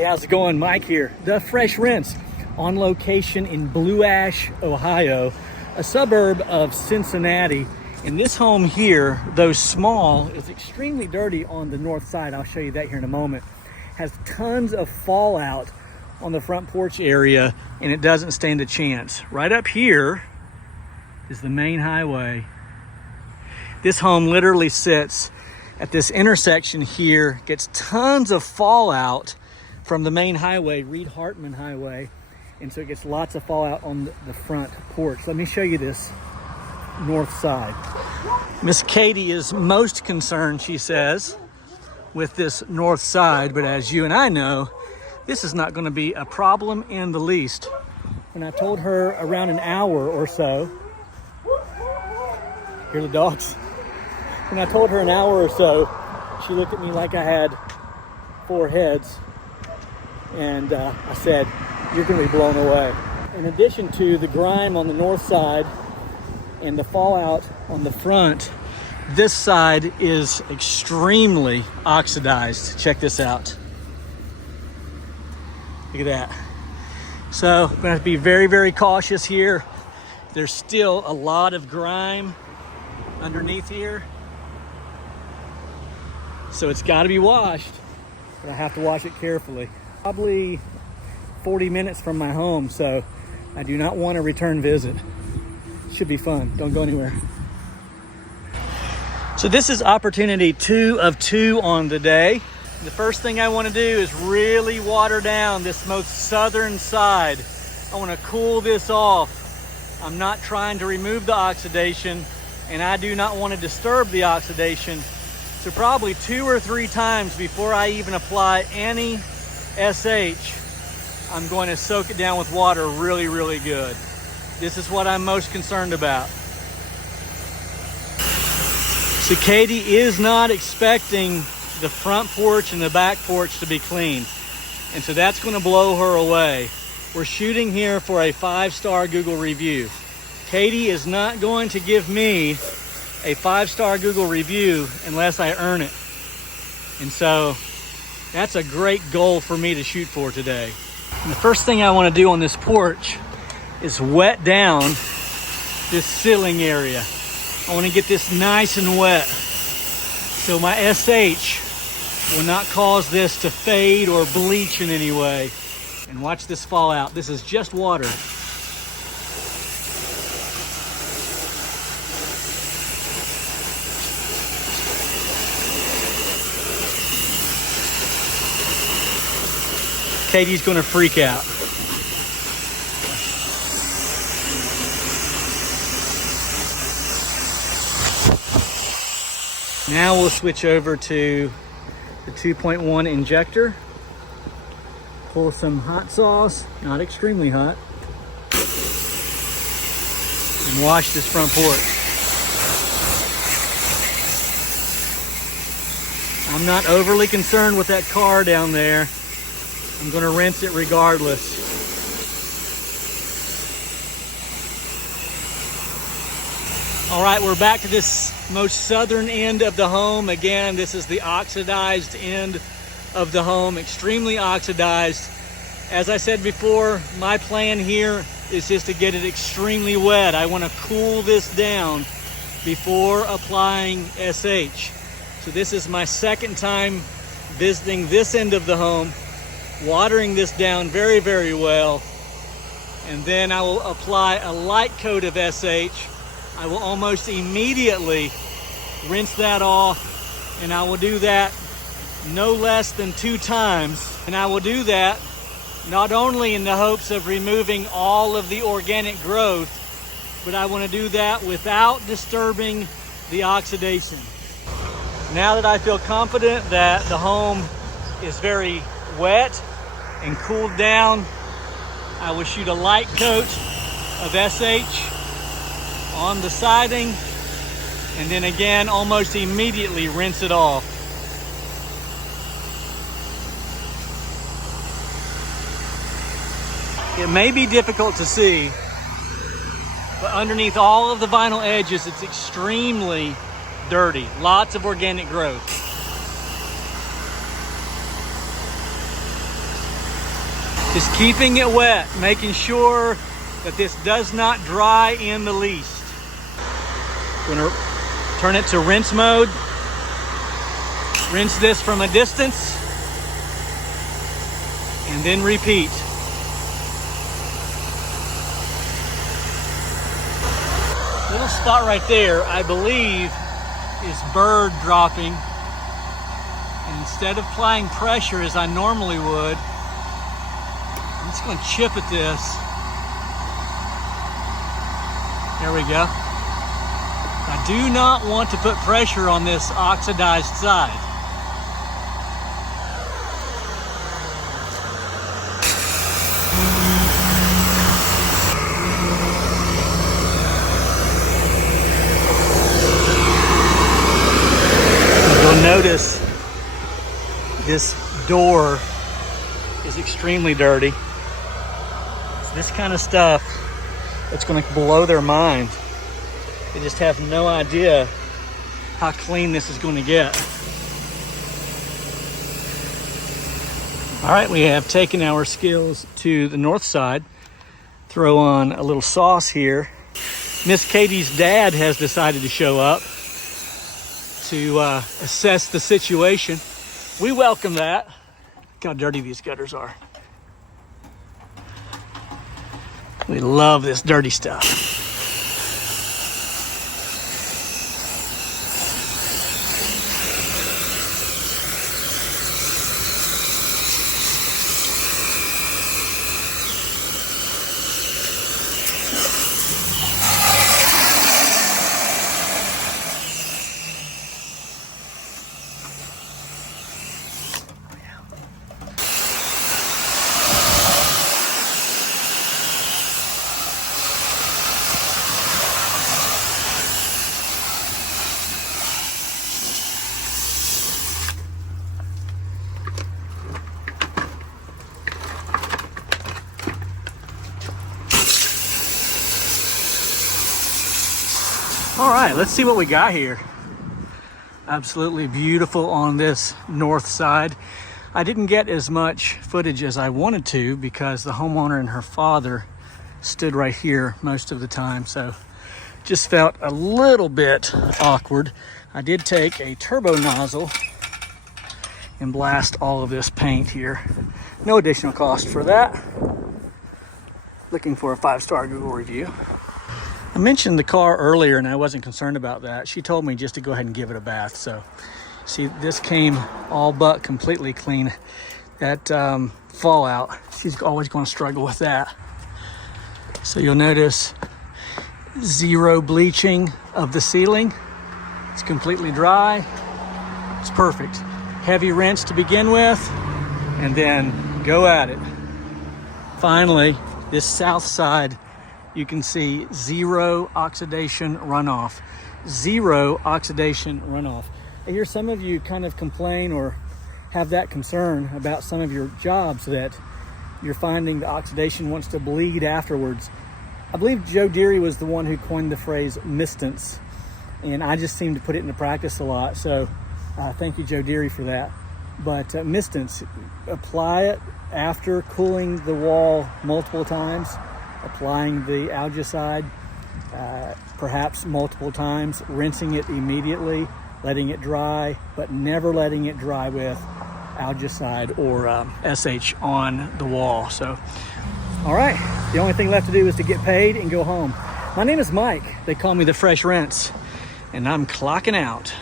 Hey, how's it going? Mike here, the Fresh Rinse, on location in Blue Ash, Ohio, a suburb of Cincinnati. And this home here, though small, is extremely dirty on the north side. I'll show you that here in a moment. Has tons of fallout on the front porch area, and it doesn't stand a chance. Right up here is the main highway. This home literally sits at this intersection here, gets tons of fallout from the main highway, Reed-Hartman Highway, and so it gets lots of fallout on the front porch. Let me show you this north side. Miss Katie is most concerned, she says, with this north side, but as you and I know, this is not going to be a problem in the least. When I told her around an hour or so, hear the dogs? When I told her an hour or so, she looked at me like I had 4 heads. And I said, you're going to be blown away. In addition to the grime on the north side and the fallout on the front, this side is extremely oxidized. Check this out. Look at that. So I'm going to have to be very, very cautious here. There's still a lot of grime underneath here. So it's got to be washed, but I have to wash it carefully. Probably 40 minutes from my home, so I do not want a return visit. Should be fun. Don't go anywhere. So this is opportunity 2 of 2 on the day. The first thing I want to do is really water down this most southern side. I want to cool this off. I'm not trying to remove the oxidation, and I do not want to disturb the oxidation. So probably 2 or 3 times before I even apply any SH, I'm going to soak it down with water really, really good. This is what I'm most concerned about. So Katie is not expecting the front porch and the back porch to be clean. And so that's going to blow her away. We're shooting here for a 5-star Google review. Katie is not going to give me a 5-star Google review unless I earn it. And so that's a great goal for me to shoot for today. And the first thing I want to do on this porch is wet down this ceiling area. I want to get this nice and wet so my SH will not cause this to fade or bleach in any way. And watch this fall out. This is just water. Katie's gonna freak out. Now we'll switch over to the 2.1 injector. Pull some hot sauce, not extremely hot, and wash this front porch. I'm not overly concerned with that car down there. I'm going to rinse it regardless. All right, we're back to this most southern end of the home. Again, this is the oxidized end of the home, extremely oxidized. As I said before, my plan here is just to get it extremely wet. I want to cool this down before applying SH. So this is my second time visiting this end of the home, watering this down very, very well, and then I will apply a light coat of SH. I will almost immediately rinse that off, and I will do that no less than 2 times. And I will do that not only in the hopes of removing all of the organic growth, but I want to do that without disturbing the oxidation. Now that I feel confident that the home is very wet and cooled down, I will shoot a light coat of SH on the siding, and then again almost immediately rinse it off. It may be difficult to see, but underneath all of the vinyl edges, it's extremely dirty. Lots of organic growth. Just keeping it wet, making sure that this does not dry in the least. I'm gonna turn it to rinse mode. Rinse this from a distance and then repeat. Little spot right there, I believe, is bird dropping. And instead of applying pressure as I normally would, I'm just going to chip at this. There we go. I do not want to put pressure on this oxidized side. You'll notice this door is extremely dirty. It's this kind of stuff that's going to blow their mind. They just have no idea how clean this is going to get. All right, we have taken our skills to the north side. Throw on a little sauce here. Miss Katie's dad has decided to show up to assess the situation. We welcome that. Look how dirty these gutters are. We love this dirty stuff. All right, let's see what we got here. Absolutely beautiful on this north side. I didn't get as much footage as I wanted to because the homeowner and her father stood right here most of the time, so just felt a little bit awkward. I did take a turbo nozzle and blast all of this paint here. No additional cost for that. Looking for a 5-star Google review. I mentioned the car earlier and I wasn't concerned about that. She told me just to go ahead and give it a bath. So see, this came all but completely clean. That fallout, she's always going to struggle with that. So you'll notice zero bleaching of the ceiling. It's completely dry. It's perfect. Heavy rinse to begin with and then go at it. Finally, this south side, you can see zero oxidation runoff. Zero oxidation runoff. I hear some of you kind of complain or have that concern about some of your jobs that you're finding the oxidation wants to bleed afterwards. I believe Joe Deary was the one who coined the phrase mistance, and I just seem to put it into practice a lot. So thank you, Joe Deary, for that. But mistance, apply it after cooling the wall multiple times. Applying the algicide perhaps multiple times, rinsing it immediately, letting it dry, but never letting it dry with algicide or SH on the wall. So, all right, the only thing left to do is to get paid and go home. My name is Mike. They call me the Fresh Rinse, and I'm clocking out.